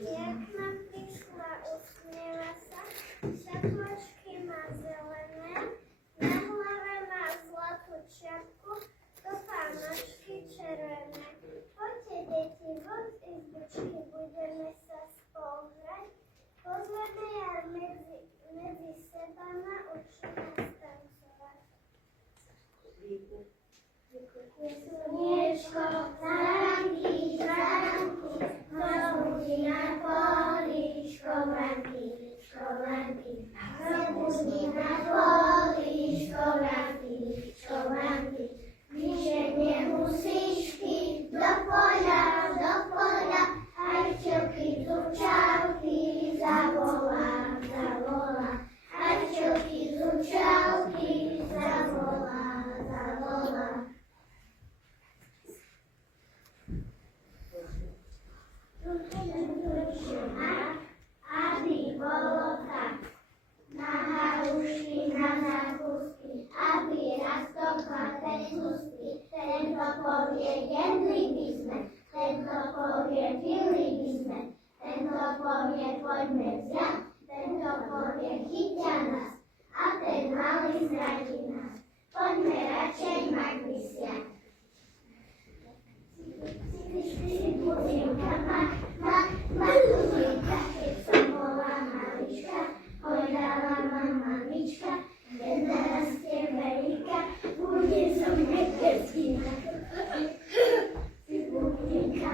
Jak nám prišla, usmieva sa, šatlačky má zelené, na hlave má zlatú čiapku, do pánočky červené. Poďte, deti, von z izbičky, budeme sa spolu hrať, pozveme jar medzi seba, naučí nás tancovať. Slniečko, záranky, záranky, zobudí na poli, škovanky, škovanky. Zobudí na poli, škovanky, škovanky. Vyženie husičky do poľa, aj včelky, zúčavky, zavolá, zavolá. Aj včelky, zúčavky, zavolá, zavolá. Aby bolo tak, na halušky, na zákusky, aby rastokla ten hustý, tento povie, jedli by sme, tento povie, pili by sme, tento povie, poďme vziať, tento povie, chytia nás, a ten malý zradí nás, poďme radšej mať vysiať. Matúzinka, keď som bola malička, hojdala ma mamička, keď narastie veľká, bude som nebeskýna. Matúzinka,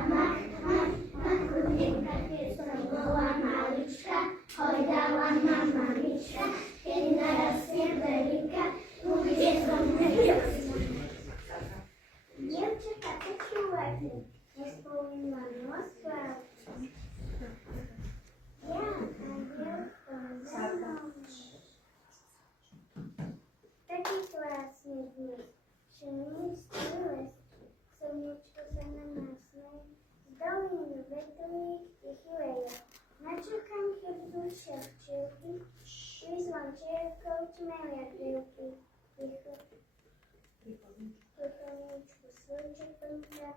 matúzinka, keď som bola malička, hojdala ma mamička, keď narastie veľká, bude som nebeskýna. Dievčatá, počúvajte. Nespomínam osláv. Ja a dievko zemom. Taký krásny dnes, že ministrý les, slniečko sa na nás smeje, z dolín vetrných tichý leje. Na čakanke vzdušia včielky, vyzvam čierkou tmelia krivky. Tichoničku slnček plnka,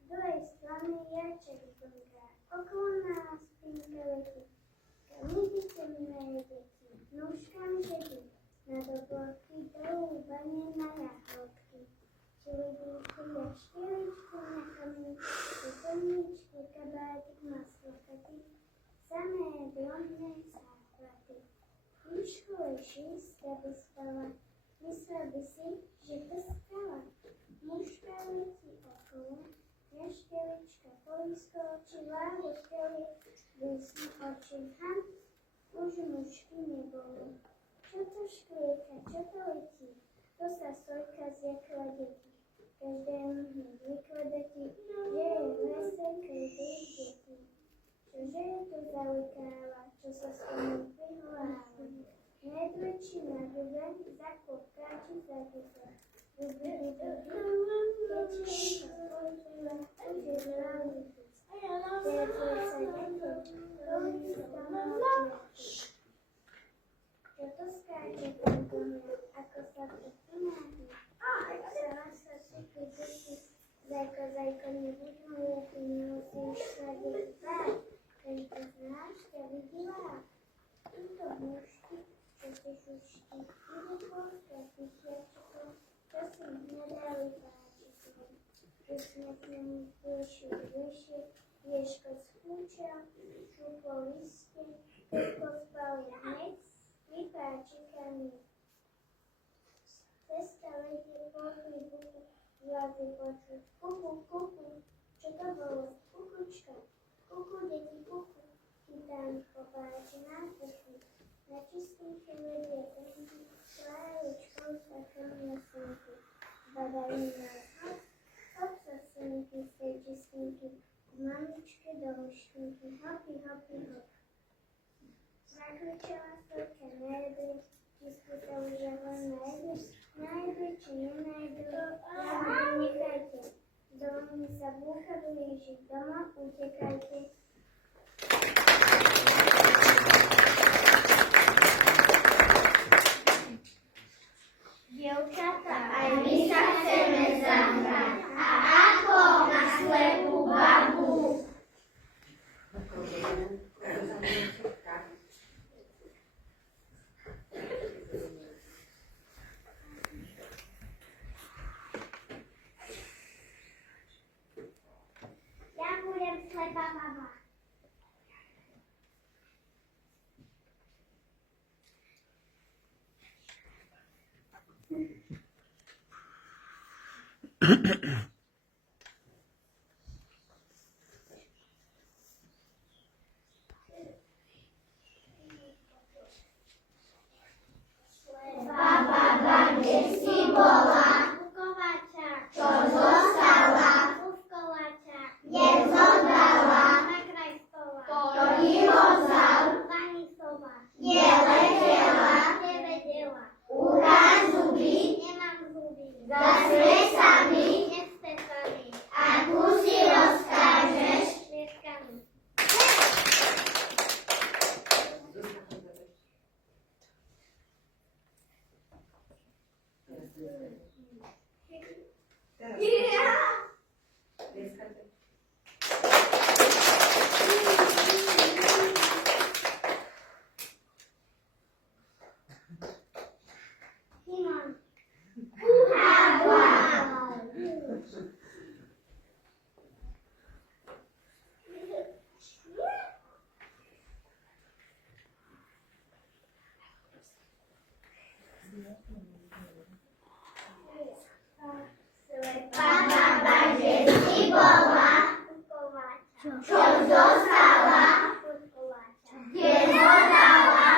z druhej strany jaček plnka, okolo nás pinka letí. Kam idete, milé deti, nôžkami žedy, na doborky, dolů baně na jahodky. Čilidíčky a štěličky na kamíčky, plníčky, kabátik maslokatý, samé blondné záplaty. Líško leží, aby spala, myslel by si, že to skala. Mužka letí okolo, neštělička polísko oči, lávo štěli, blísnu oči, ham, už mužky nebolo. Čo to šklieka, čo to letí, to sa sojka zjekla deti. Každému hneď vykladati, že je v lese každej deti. Čože je to za lekáva, čo sa s tomu vyhláva? Medvečí na dube, za kopkáči za dube. Čo to skáče tam do mňa, ako sa to ponáhne? Sama sa šuky duši, zajko, zajko, nebuď moja, ty nemusíš sa dývať. Tento znáš ťa videla. Tuto mužky, čo si šučky, ide polka, tyčiačko, čo si nedali páčičko. Usmekne mu bližšie, bližšie, ježko skúča, šupo liste, teko spali hneď, vypáčikami. Cesta letie po chlibuku, zlaty počuť. Kuku, kuku, čo to bolo? Kukučka, kuku, deti, kuku. Chytám popáči na krku, na čistých vedie trnky, tváričkou sa krmia slnky. Badajú nás hop, hop sa slnky z tej čistinky, k mamičke do myškinky, hopi, hopi, hop. Zakričala sojka na jedli, tisku sa už len najedli, najedli či nenajdu, jahody nechajte. Domy sa búcha blíži, doma utekajte. Dievčatá, aj my sa chceme zahrať. A ako na slepú babu? baba. Baba, kde si bola? U kováča. Čo zostala? U kováča. Kde zodala? Na kraj stola. Ktorý ho vzal? Pani sova. Kde letela? Nevedela. Ukáž zuby, Nemám zuby. zasmej sa mi, Nechce sa mi. akú si rozkážeš. Slieskami. Timon. Baba, kde si bola? U kováča. Čo zostala? U kováča. Kde zodala?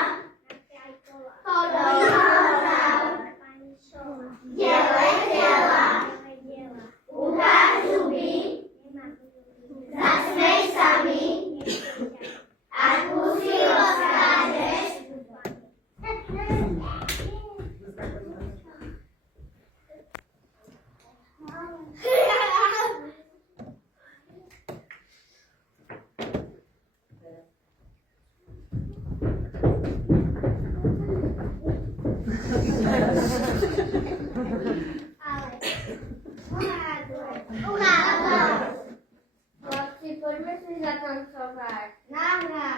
Na kraj kola. Ktorý ho vzal? Pani sova. Kde letela? Nevedela. Ukáž zuby, Nemám zuby. zasmej sa mi, Nechce ťa. akú si rozkážeš. Ale. Chlapci, poďme si zatancovať. Náhra.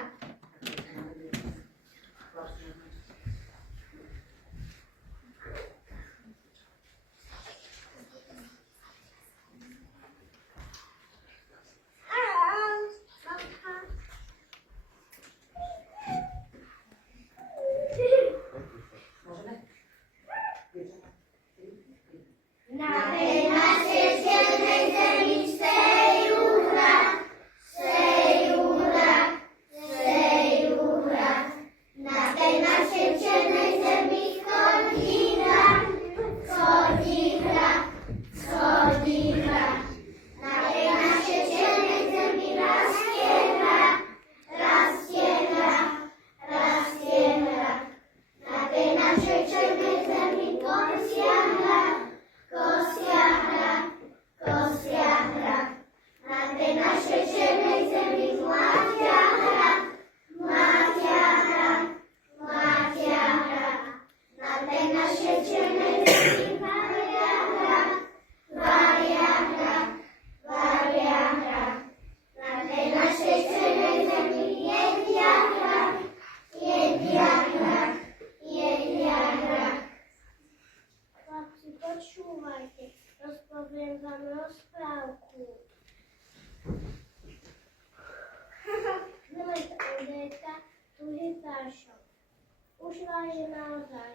Na tej našej čiernej zemi sejú hrad, sejú hrad, sejú hrad. Na tej našej čiernej zemi chodí hrad, chodí hrad, chodí hrad. Na tej našej čiernej zemi rastie hrad, rastie hrad, rastie hrad. Na tej našej čiernej zemi kosia hrad, kosia hrad, kosia hrad. Na tej našej čiernej zemi mlátia hrad, mlátia hrad, mlátia hrad. Na tej našej čiernej zemi varia hrad, varia hrad, varia hrad. Na tej našej čiernej zemi jedia hrad, jedia hrad, jedia hrad. Chlapci, počúvajte, rozpoviem vám rozprávku. Milý Ondejka, tu je Tášo. Ušla je naozaj,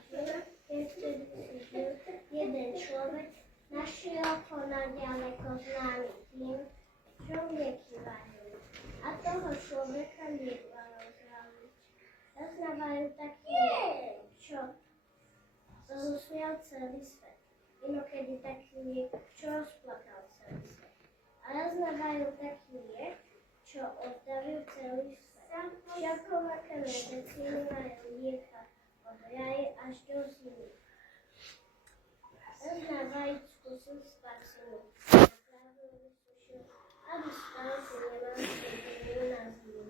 keď vtedy si žil jeden človek, našiel ho na ďaleko známy tým, čo lieky varil. A toho človeka liekvalo zdraví. Zaznávajú taký liek, čo rozsmial celý svet. Inokedy taký liek, čo rozplakal celý svet. A roznávajú taký liek, čo oddavil celý svet. Všakovaké medicíny majú lieka od raje až do zimy. Roznávajú skúsil spasinu. Práve vysušil, aby spal si nemal spôsobil na zimu.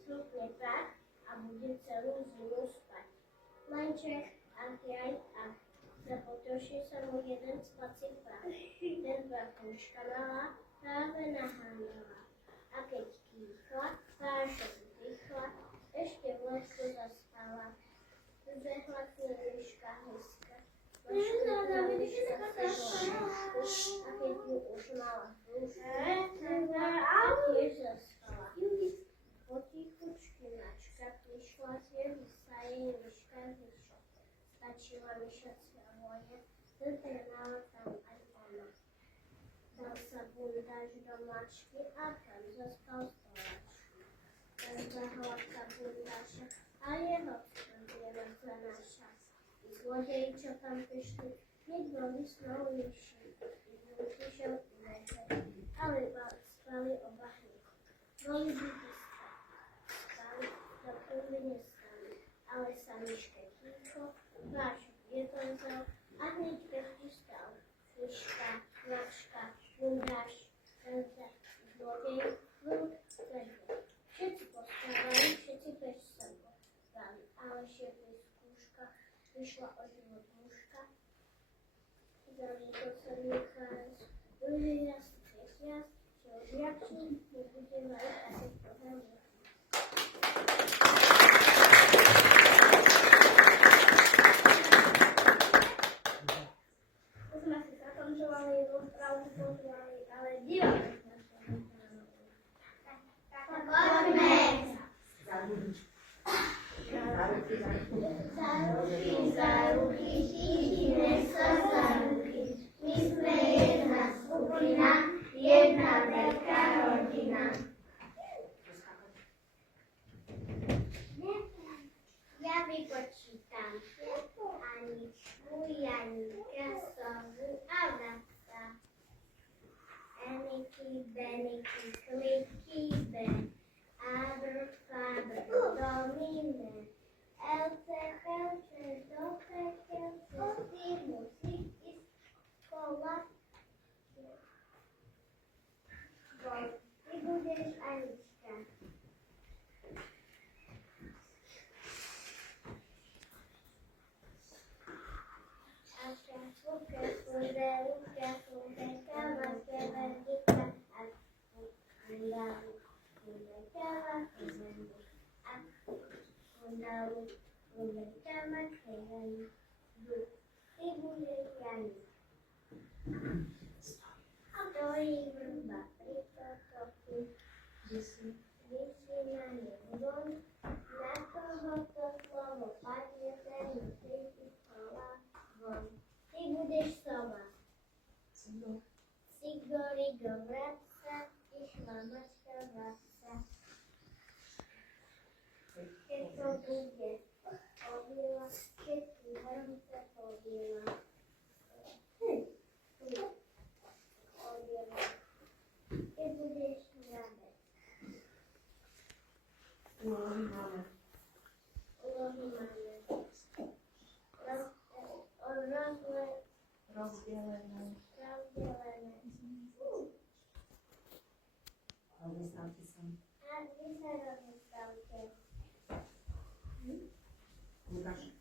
Smutne prach a bude celú zimu spať. Lenže ach jaj, ach, zapotočil sa mu jeden spací prach. Ten prach uškanala, práve naháňala. A keď kýchla, Táša vdychla, ešte v lesku zaspala. Zbehla k nej myška hryska. Myška sedla na lúžku, a keď ju už mala v brúšku, tak tiež zaspala. zaspał stołeczny. Każda chałapka buntasza, a jego wstępuje nasza. I złodziejcio tam pyszny, nie gwoli snow liści. I włóczy się ulecze, ale spali obachniku. Woli buty spali, do kurwy nie stali, ale sami szpecińko, Basiu wiedzą co, a niedźwiedź wciskał. Myszka, maczka, buntasz, pędzel, złodziej, lud, leżał. Wszyscy postawali, wszyscy bez sobą spali, ale się wyskuszka wyszła od łóżka. Zrobił to sobie chaos. Duży jasny jest jasny, się objaśni, nie będzie małych, a się trochę nie. Znaczy, zakończyłam jego sprawę, ale dziwa też Zaruki, śliczne są zaruki. My jedna skupina, jedna wielka rodzina. Ja wypoczytam, ani czwój, ani kasowy, a wraca. Eniki, beniki, kliki, be, abr, fabr, domine. Elce, helce, doce, kelce, musik i szkoła. Bo ty będziesz Aniczka. Asia, słówkę, słódełkę, słódeka, maskiewendika, a słódalu, słódeka, a słódalu, słódeka, maskiewendika, i będziesz Aniczka. Stoi wróba, pritotoku, wisi na niebo, na kogo to słowo padnie, ten musi koła won. Ty będziesz sowa. Sigorigo wraca, ich mamaczka wraca. Kieko długie pobiła, kieki ręce pobiła. Ty będziesz radek. Uloży mamy. Rozdzielone. A wystawki są. A gdzie się robi stałkę? Łukasz.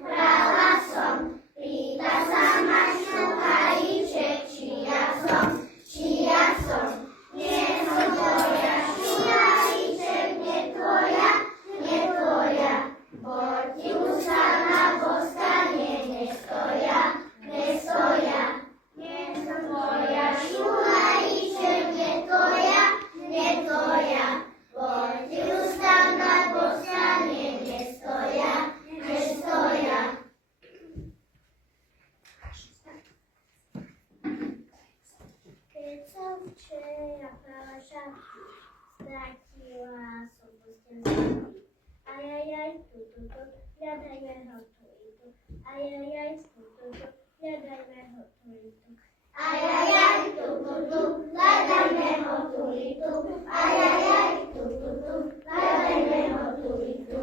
Brała są, i ta sama sztuka i czyja są. Nie są twoja sztuka i nie twoja, bo ci ustana boska nie stoja. Nie są twoja sztuka i nie twoja, bo ci ustana boska nie stoja. Czyja prawa szafki straciła sobą ajajaj, jadajmy hotu i tu. Ajajaj, jadajmy hotu i tu. Ajajaj, ladajmy hotu i tu. Ajajaj, ladajmy hotu i tu.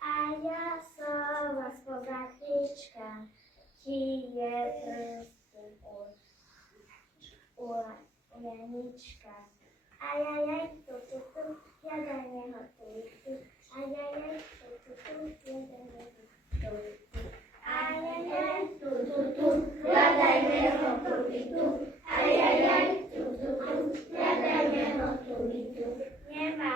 A ja sowa spogatyczka, kije prysty Janiczka. Ajajaj, jadajmy hotu i tu. Ajajaj, jadajmy hotu i tu. Ajajaj, Ladajmy hotu i tu. Ajajaj, ladajmy hotu i tu. nie ma.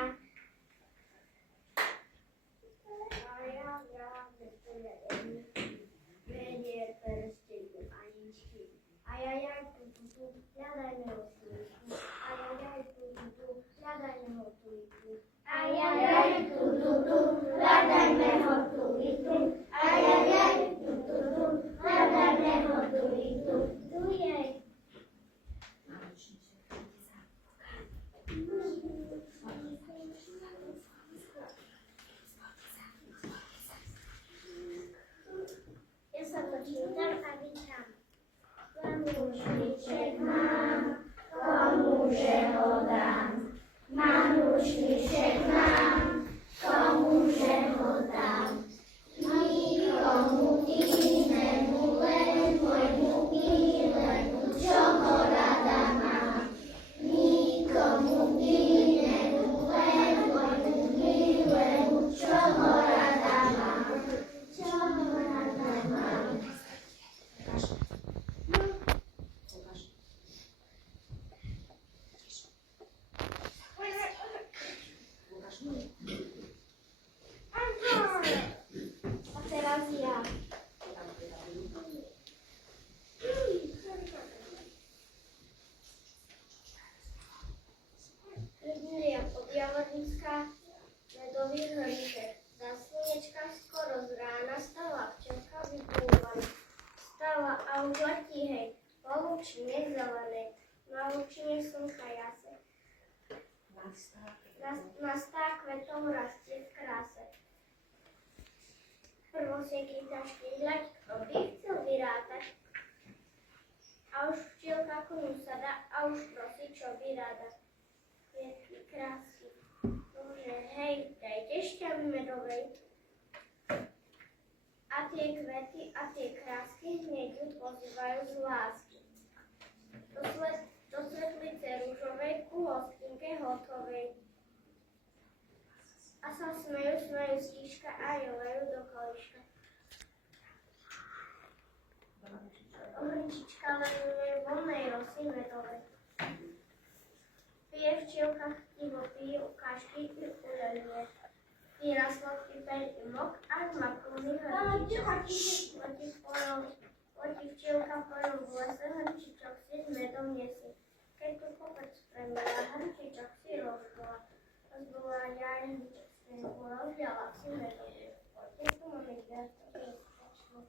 už letí, hej, po lúčine zelenej, na lúčine slnka jase. Nastá kvetov rastie v kráse. Prvosieky ťažký hľad, kto by chcel vyrátať. A už včielka ku ňu sada a už prosí, čo by rada. Kvietky, krásky, bože, hej, dajte šťavy medovej. A tie kvety a tie krásky hneď ju pozývajú z lásky. Do svetlice rúžovej ku hostinke hotovej. A sa smejú stíška a jolejú do kolíška. Ohrčička lenuje voľnej rosy medovej. Pije včielka chtivo, pije ukážky i uľaľuje. Pije na sladký peň i mok, až má plný hrčičok. Letí včielka poľom v lese, hrčičok si s medom nesie. Keď tu kopec premiela, hrčičok si rozbola. Rozbola hrčičok si nebola, vzala si medom. Poďte tu máme viac, to je stačilo.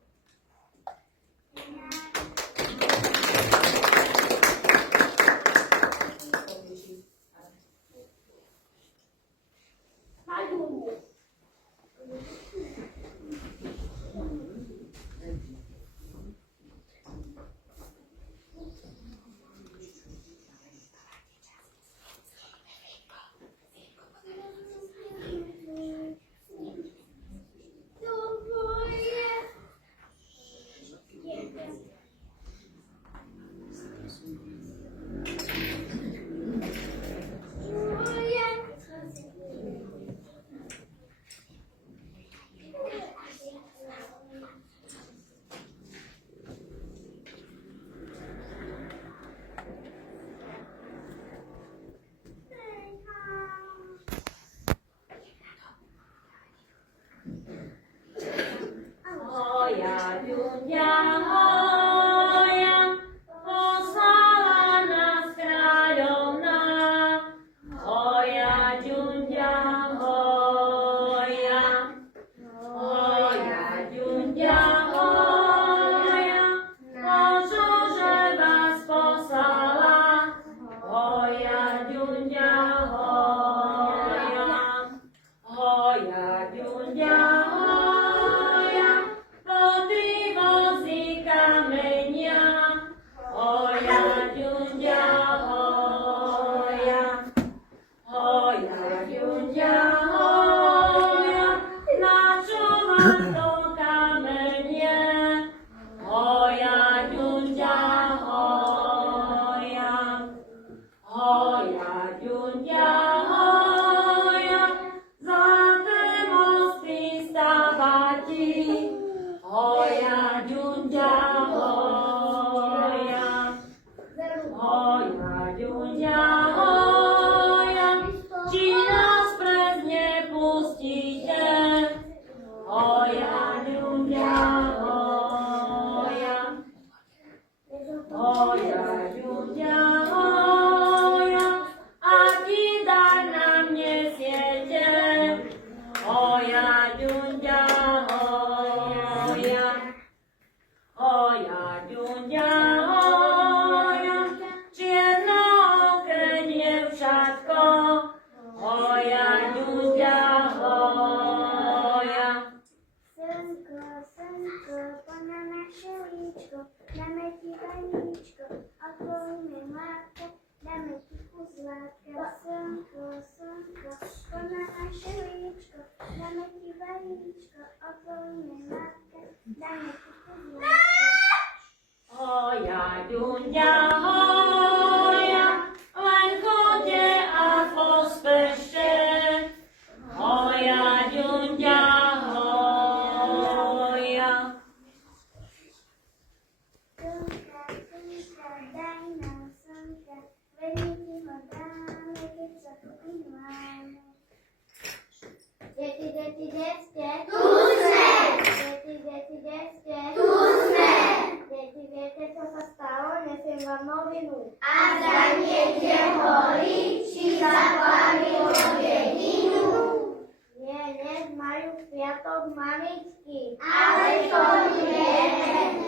sviatok mamičky. Ale to nie,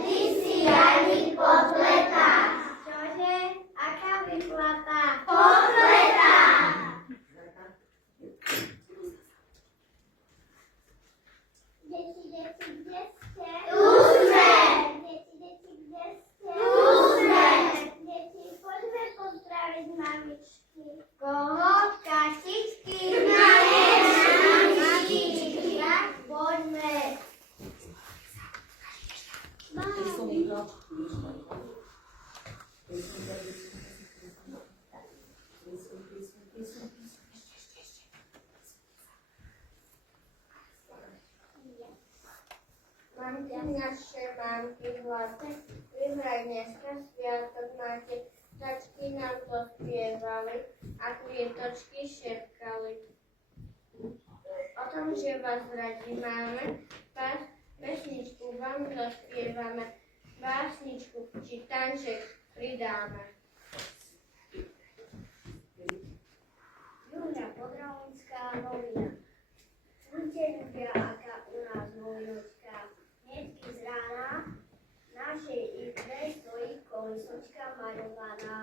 ty si Janik Kotleta. Čože? Aká vyplata? Kotleta. Deti, kde ste? Tu sme. Deti, kde ste? Tu sme. Deti, poďme pozdraviť mamičky. Koho? Kasičky? Mamičky. Tak, poďme. Mamky naše, mamky zlaté, vyhraj dneska sviatok máte, tačky nám dospievali a kvietočky šepkali. O tom, že vás radi máme, pesničku vám dospievame, básničku či tanček pridáme. Julia Podravonská novina. Buďte ľudia, aká u nás novinočka. Hneďky z rána v našej izbe stojí kolisočka maľovaná.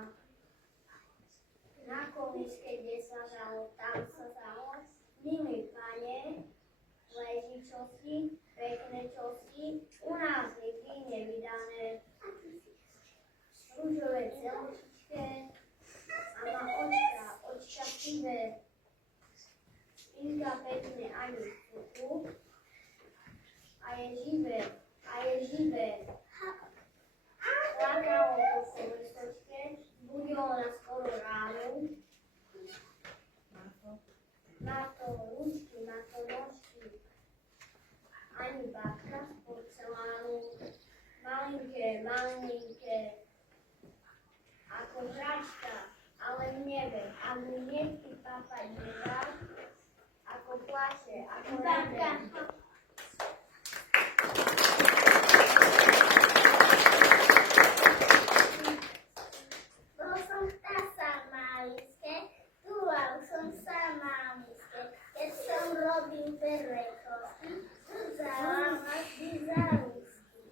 Na koliske, kde sa žalo, tam sa zalo. Milí pane, leží čosi, pekné čosi, u nás nikdy nevydané. Rúžové celočičké a má očka sivé. Spinka pekne ani v puchu a je živé. Plakalo po kolisočke, budilo na skoro ránu. Má to ručky, má to nožky, ani babka z porcelánu. Malinké, ako hračka, ale v nebe, a mu nechty papať nedá, ako plače, ako babka. Bol som sa maličke, túlal som sa mamičke, keď som robil prvé kroky, vzala ma vždy za úzky.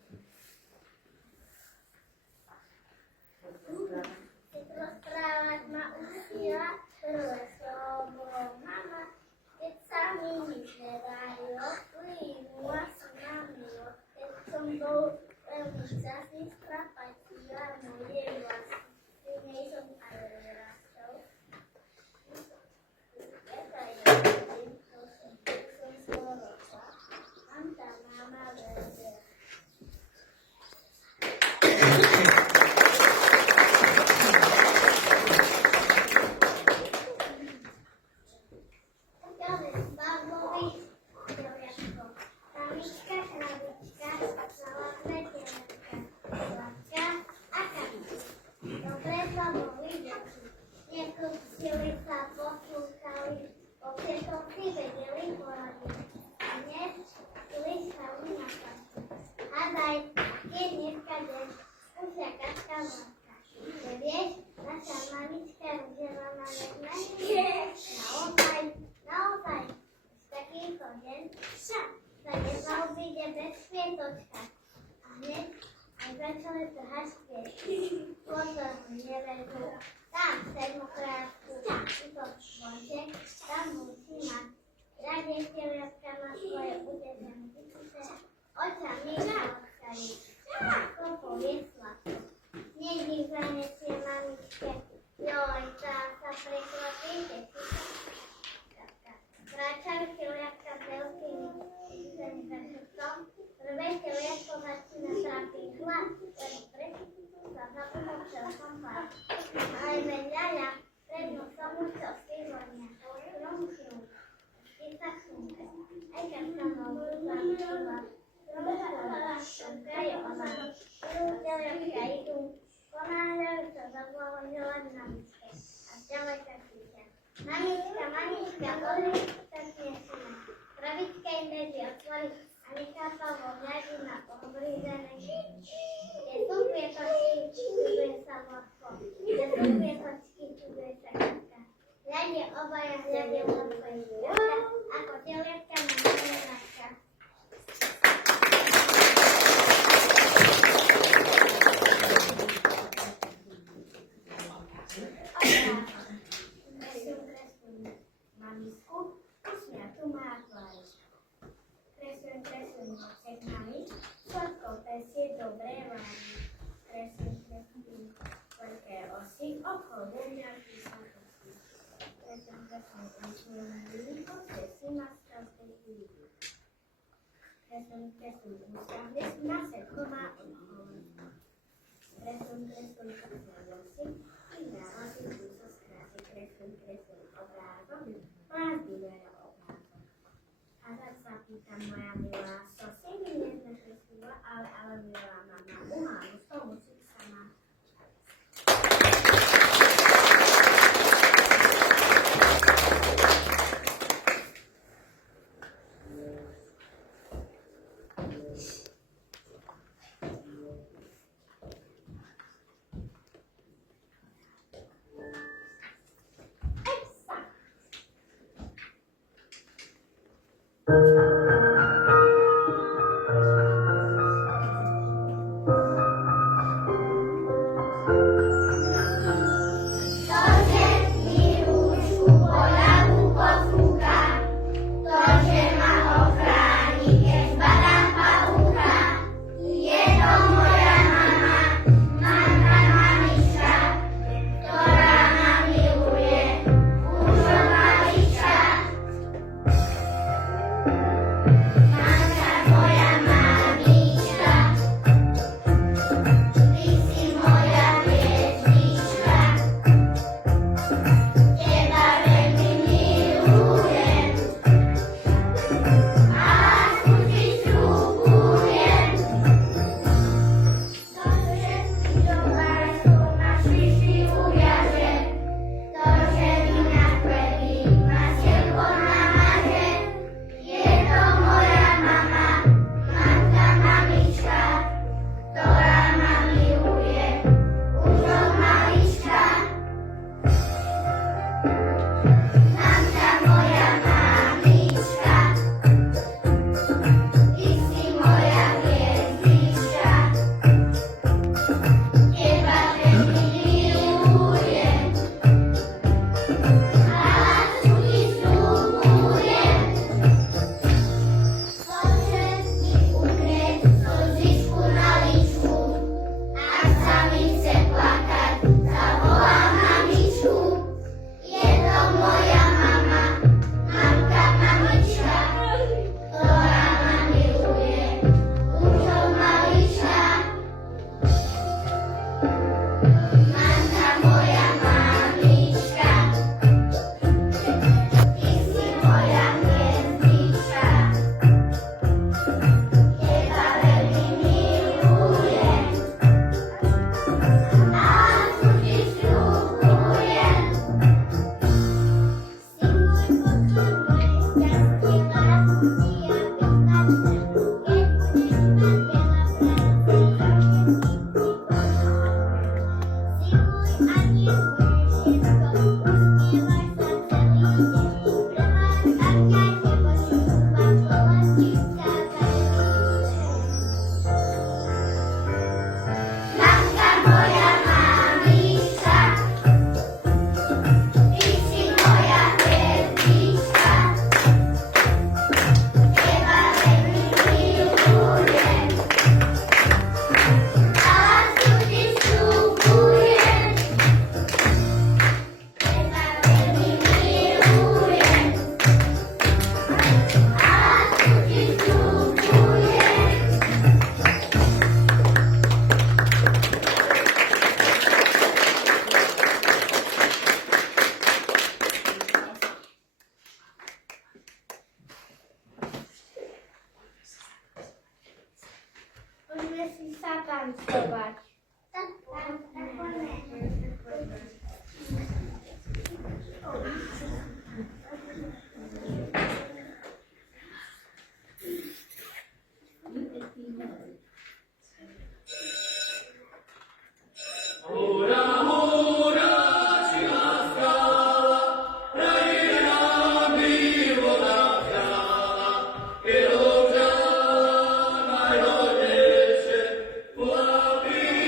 Keď rozprávať ma učila, prvé slovo bolo mama, keď sa mi nič nedarilo, plynula som na milo, keď som bol veľmi šťastný, strapatila moje vlasy. Nej som aj rastol. Som skoro rokla. Mám tam mama veľké. Ďalej, Pavlovi, deliatko. Mamička, krabička, znala kvetelačka. Sladká a kapička. Dobre sa boli deti, nekrútili sa, poslúchali, o všetkom si vedeli poradiť. A dnes slyšali na kašu. Hádaj, aký je dneska deň, skúsia kačka láska. Nevieš, naša mamička rozdiela na jednej? Naozaj, z takýchto deň sa nezaobíde bez kvietočka. A hneď aj začali trhať kvietky. Pozor, nevedu. Tam sedmokrátku, to zvonček, tam musí mať. Radie teliatka má svoje udetené vykuté, očami naočkali. Ako povie sladko. Nedív zanesie mamičke, joj, tá sa prekvapí, keď si kráčali teliatka s veľkými číslami za chrbtom. Prvé teliatko začína trápiť hlad, lebo presne sa zabudol celkom pár. Ale veľa, pred nosom mu čosi vonia. Krom. Vždy sa šumke. Aj keď sa nohu zamýšľa. Krom je ona. Teliatka idú. Ponáhľajú sa zablahoželať mamičke. A ďaleka kričia. Mamička, pozri, tak nesíme. Pravička im beží otvoriť a nechápavo hľadí na oblíbené žičky. Kde sú kvietočky, čuduje sa vodko. Kde sú kvietočky, čuduje sa katka. Hľadie obaja, hľadie vodko i žiatka, ako teliatka na moje mačka. brevári, kreslím veľké osy, okolo mňa písakosti. Kreslím úsmevný poste, si na strastej lídy. Kreslím ústa, kde si na sedko má odhovor. Kreslím osy, i nálasy sú sa skráti. Kreslím obrázok, prázdny veľa obrázok. A tak sa pýtam, moja milá, si mi nezakreslila, ale milá mama, umálu, z toho musím sama. Zatancovať. Happy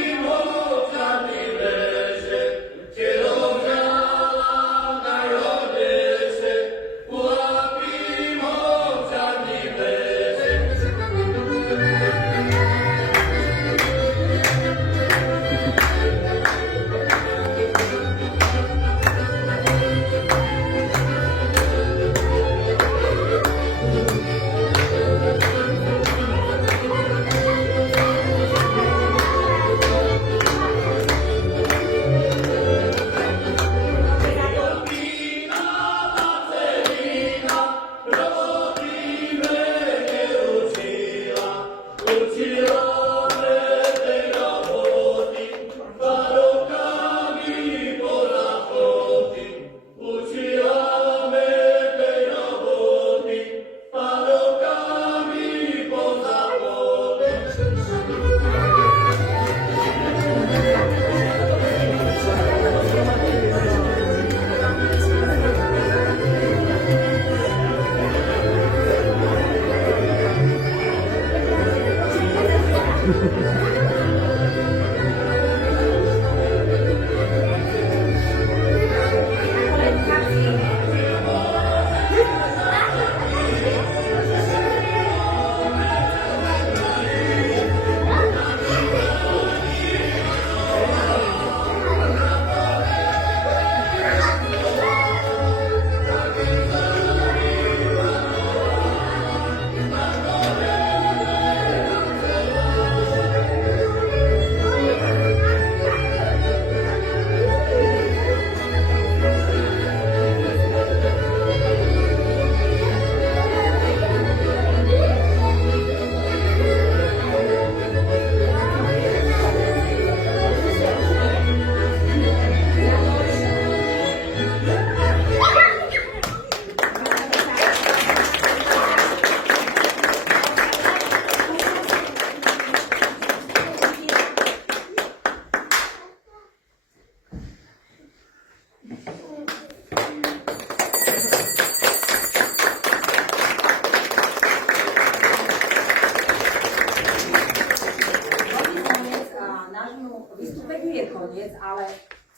Vystúpeniu je koniec, ale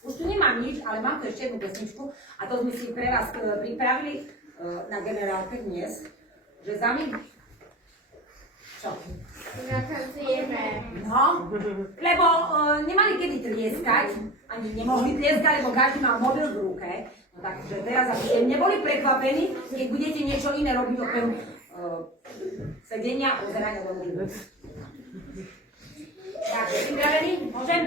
už tu nemám nič, ale mám tu ešte jednu pesničku a to sme si pre vás pripravili na generálke dnes, že za my... Čo? Natancujeme. No, lebo nemali kedy tlieskať, ani nemohli tlieskať, lebo každý mal mobil v ruke. No takže teraz, aby ste neboli prekvapení, keď budete niečo iné robiť okrem sedenia a pozerania do mobilu. Tak, pripravení? Môžem?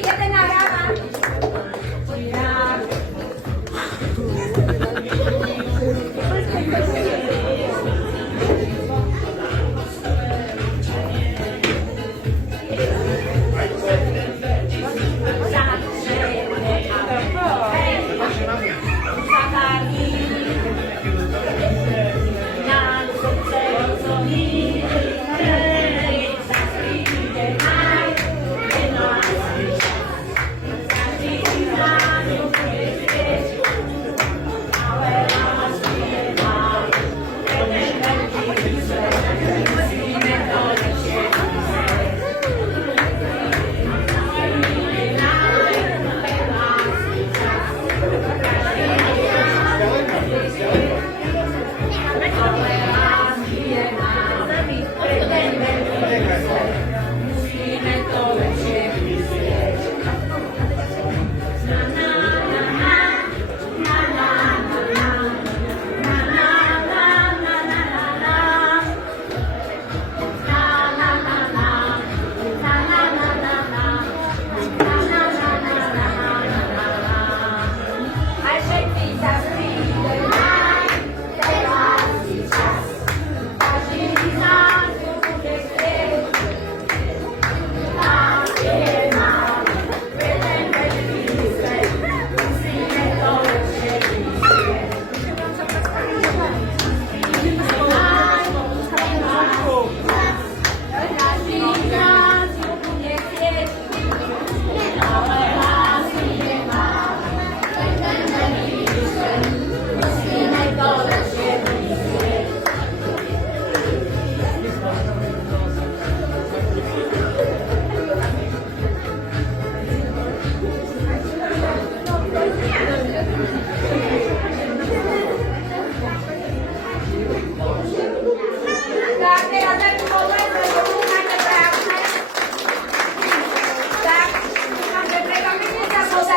Jeden na rána.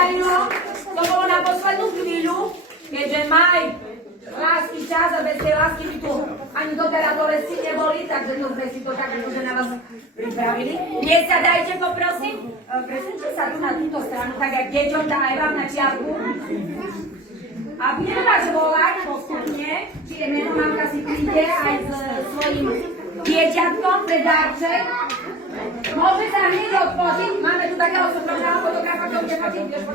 Janino, to bolo na poslednú chvíľu, keďže maj, lásky čas a bez tej lásky by tu ani doteraz bolesti neboli, takže to sme si to tak akože na vás pripravili. Nesadajte, poprosím, presunite sa tu na túto stranu, tak jak deťom dá aj vám na čiarku. A budeme vás volať postupne, čiže menomamka si príde aj s svojím dieťatkom pre darček. Môže sa hneď odpočiť, máme tu takého súkromného fotografa, ktorý bude fotiť, vieš,